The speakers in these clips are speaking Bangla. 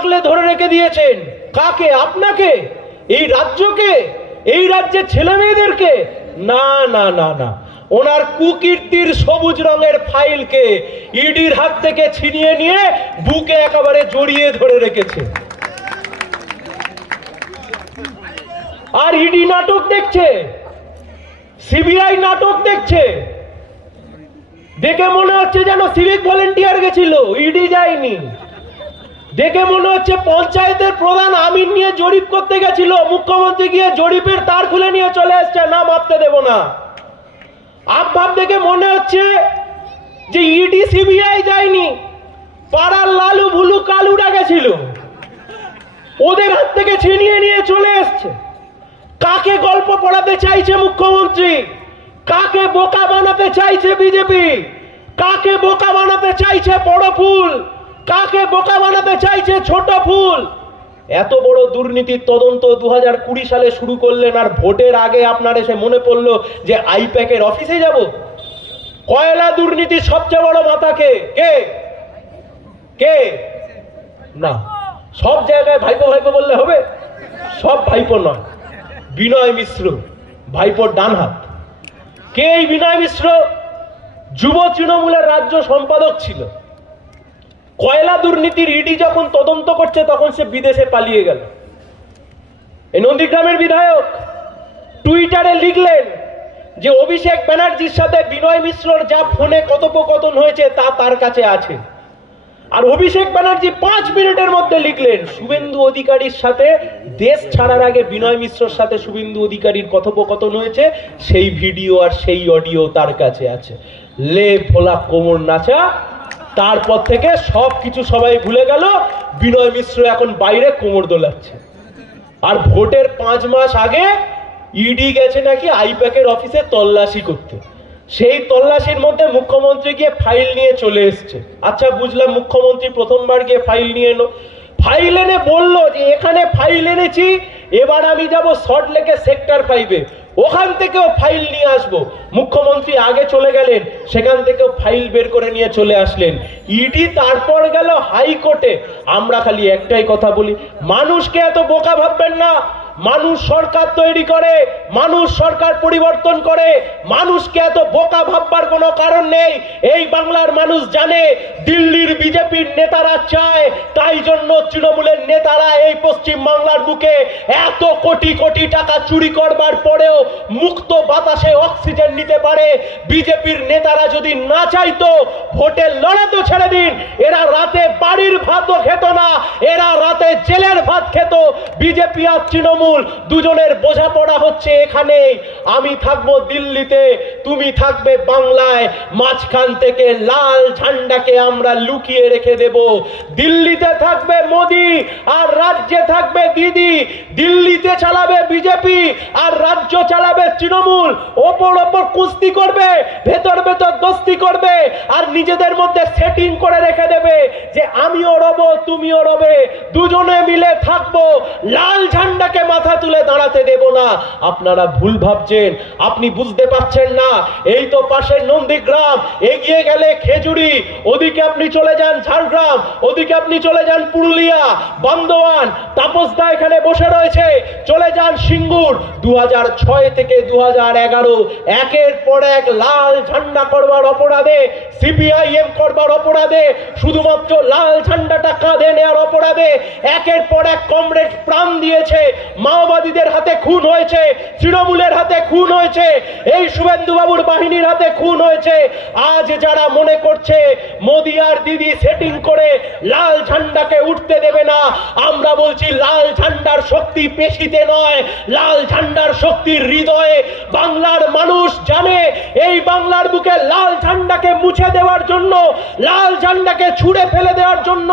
আগলে ধরে রেখে দিয়েছেন। কাকে? আপনাকে? এই রাজ্যকে? এই রাজ্যের ছেলে মেয়েদেরকে না না না না। ওনার কুকীর্তির সবুজ রঙের ফাইলকে ইডির হাত থেকে ছিনিয়ে নিয়ে বুকে একেবারে জড়িয়ে ধরে রেখেছে। আর ইডি নাটক দেখছে? সিবিআই নাটক দেখছে? দেখে মনে হচ্ছে যেন সিভিক ভলেন্টিয়ার গেছিল, ইডি যায়নি। দেখে মনে হচ্ছে পঞ্চায়েতের প্রধান আমিন নিয়ে জরিপ করতে গেছিল। মুখ্যমন্ত্রী গিয়ে জরিপের তার খুলে নিয়ে চলে এসছে, না মাপতে দেব না। আবভাব দেখে মনে হচ্ছে যে ইডি, সিবিআই যায়নি, পাড়ার লালু ভুলু কালুরা গেছিল। ওদের হাত থেকে ছিনিয়ে নিয়ে চলে এসছে। কাকে গল্প পড়াতে চাইছে মুখ্যমন্ত্রী? কাকে বোকা বানাতে চাইছে বিজেপি? কাকে বোকা বানাতে চাইছে বড় ফুল? কাকে বোকা বানাতে চাইছে ছোট ফুল? এত বড় দুর্নীতির তদন্ত দু হাজার কুড়ি সালে শুরু করলেন আর ভোটের আগে আপনার এসে মনে পড়ল যে আইপ্যাকের অফিসে যাব? কয়লা দুর্নীতির সবচেয়ে বড় মাথা কে? কে? কে? না, সব জায়গায় ভাইপো ভাইপো বললে হবে। সব ভাইপো নয়, বিনয় মিশ্র, ভাইপোর ডান হাত কে এই বিনয় মিশ্র? যুব তৃণমূলের রাজ্য সম্পাদক ছিল। কয়লা দুর্নীতির ইডি যখন তদন্ত করছে, তখন সে বিদেশে পালিয়ে গেল। এই নন্দীগ্রামের বিধায়ক টুইটারে লিখলেন যে, অভিষেক ব্যানার্জির সাথে বিনয় মিশ্রর যা ফোনে কথোপকথন হয়েছে, তা তার কাছে আছে। আর অভিষেক ব্যানার্জি পাঁচ মিনিটের মধ্যে লিখলেন, শুভেন্দু অধিকারীর সাথে দেশ ছাড়ার আগে বিনয় মিশ্রর সাথে শুভেন্দু অধিকারীর কথোপকথন হয়েছে, সেই ভিডিও আর সেই অডিও তার কাছে আছে। লে ভোলা কোমর নাচা তারপর থেকে সব কিছু সবাই ভুলে গেল, বিনয় মিশ্র এখন বাইরে কোমর দোলাচ্ছে। আর ভোটের পাঁচ মাস আগে ইডি গেছে নাকি আইপ্যাকের অফিসে তল্লাশি করতে। সেই তল্লাশির মধ্যে মুখ্যমন্ত্রী গিয়ে ফাইল নিয়ে চলে এসছে। আচ্ছা বুঝলাম মুখ্যমন্ত্রী প্রথমবার গিয়ে ফাইল নিয়ে এলো। ফাইল এনে বলল যে, এখানে ফাইল এনেছি, এবার আমি যাব সল্ট লেকে সেক্টর ফাইভে ওখান থেকেও ফাইল নিয়ে আসব। মুখ্যমন্ত্রী আগে চলে গেলেন, সেখান থেকেও ফাইল বের করে নিয়ে চলে আসলেন। ইডি তারপর গেল হাইকোর্টে। আমরা খালি একটাই কথা বলি, মানুষকে এত বোকা ভাববেন না। মানুষ সরকার তৈরি করে, মানুষ সরকার পরিবর্তন করে, মানুষকে এত বোকা ভাববার কোনো কারণ নেই। এই বাংলার মানুষ জানে, দিল্লির বিজেপির নেতারা চায়, তাই জন্য তৃণমূলের নেতারা এই পশ্চিম বাংলার বুকে এত কোটি কোটি টাকা চুরি করবার পরেও মুক্ত বাতাসে অক্সিজেন নিতে পারে। বিজেপির নেতারা যদি না চাইতো, ভোটে লড়ে তো ছেড়ে দিন। এরা রাতে বাড়ির ভাতও খেত না, এরা রাতে জেলের ভাত খেত। বিজেপি আর তৃণমূল দুজনের বোঝাপড়া হচ্ছে এখানে আমি থাকব দিল্লিতে, তুমি থাকবে বাংলায়। মাঝখান থেকে লাল ঝান্ডাকে আমরা লুকিয়ে রেখে দেব। দিল্লিতে থাকবে মোদি, আর রাজ্যে থাকবে দিদি। দিল্লিতে চালাবে বিজেপি, আর রাজ্য চালাবে তৃণমূল। ওপর ওপর কুস্তি করবে, ভেতর ভেতর দস্তি করবে, আর নিজেদের মধ্যে সেটিং করে রেখে দেবে যে আমিও রব, তুমিও রবে। দুজনে মিলে থাকব, লাল ঝান্ডাকে মাথা তুলে দাঁড়াতে দেব না। আপনারা ভুল ভাবছেন, আপনি বুঝতে পারছেন না। এই তো পাশের নন্দীগ্রাম, এগিয়ে গেলে খেজুরি, ওদিকে আপনি চলে যান ঝাড়গ্রাম, ওদিকে আপনি চলে যান পুরুলিয়া, বন্দোয়ান, তাপসদা এখানে বসে রয়েছে। চলে যান সিঙ্গুর দু থেকে দু হাজার এগারো, একের পর এক লাল ঝান্ডা করবার অপরাধে, সিপিআইএম করবার অপরাধে, শুধুমাত্র লাল ঝান্ডাটা কাঁধে নেওয়ার অপরাধে, একের পর এক কমরেড প্রাণ দিয়েছে। মাওবাদীদের হাতে খুন হয়েছে, তৃণমূলের হাতে খুন হয়েছে, এই শুভেন্দু বাবুর বাহিনীর হাতে খুন হয়েছে। আজ যারা মনে করছে মোদি আর দিদি সেটিং করে লাল ঝান্ডাকে উঠতে দেবে না। আমরা বলছি, লাল ঝান্ডার শক্তি পেশিতে নয়, লাল ঝান্ডার শক্তির হৃদয়ে বাংলার মানুষ জানে, এই বাংলার বুকে লাল ঝান্ডাকে মুছে দেওয়ার জন্য, লাল ঝান্ডাকে ছুঁড়ে ফেলে দেওয়ার জন্য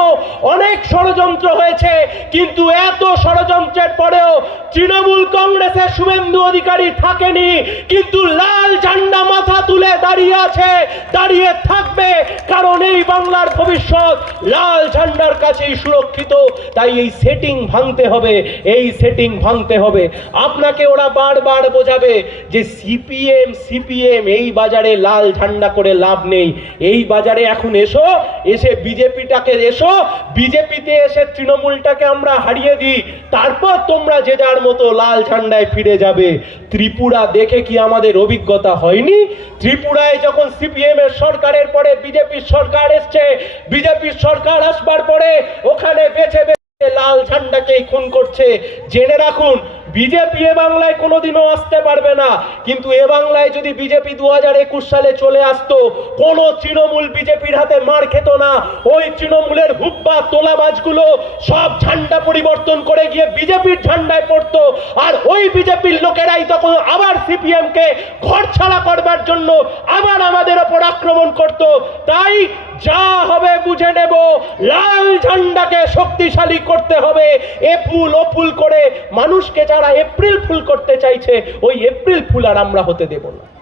অনেক ষড়যন্ত্র হয়েছে। কিন্তু এত ষড়যন্ত্রের পরেও তৃণমূল কংগ্রেসের শুভেন্দু অধিকারী থাকেনি, কিন্তু লাল ঝান্ডা মাথা তুলে দাঁড়িয়ে আছে, দাঁড়িয়ে থাকবে, কারণ এই বাংলার ভবিষ্যৎ লাল ঝান্ডার কাছেই সুরক্ষিত তাই এই সেটিং ভাঙতে হবে, এই সেটিং ভাঙতে হবে। আপনাকে ওরা বারবার বোঝাবে যে সিপিএম সিপিএম এই বাজারে লাল ঝান্ডা করে লাভ নেই। এই বাজারে এখন এসো, এসে বিজেপিটাকে এসো বিজেপিতে এসে তৃণমূলটাকে আমরা হারিয়ে দিই। তারপর তোমরা যে যার মতো লাল ঝান্ডায় ফিরে যাবে। ত্রিপুরা দেখে কি আমাদের অভিজ্ঞতা হয়নি? ত্রিপুরায় যখন সিপিএম এর সরকারের পরে বিজেপির সরকার এসছে, বিজেপির সরকার আসবার পরে ওখানে বেছে বেছে লাল ঝান্ডাকেই খুন করছে। জেনে রাখুন বিজেপি এ বাংলায় কোনোদিনও আসতে পারবে না। কিন্তু এ বাংলায় যদি বিজেপি দু হাজার একুশ সালে চলে আসতো, কোন তৃণমূল বিজেপির হাতে মার খেত না। ওই তৃণমূলের হুব্বা তোলাবাজগুলো সব ঝান্ডা পরিবর্তন করে গিয়ে বিজেপির ঝান্ডায় পড়তো। আর ওই বিজেপির লোকেরাই তখন আবার সিপিএম কে ঘর ছাড়া করবার জন্য আবার আমাদের ওপর আক্রমণ করত। তাই যা হবে বুঝে নেব। লাল ঝান্ডাকে শক্তিশালী করতে হবে। এ ফুল ও ফুল করে মানুষকে যারা এপ্রিল ফুল করতে চাইছে, ওই এপ্রিল ফুল আর আমরা হতে দেব না।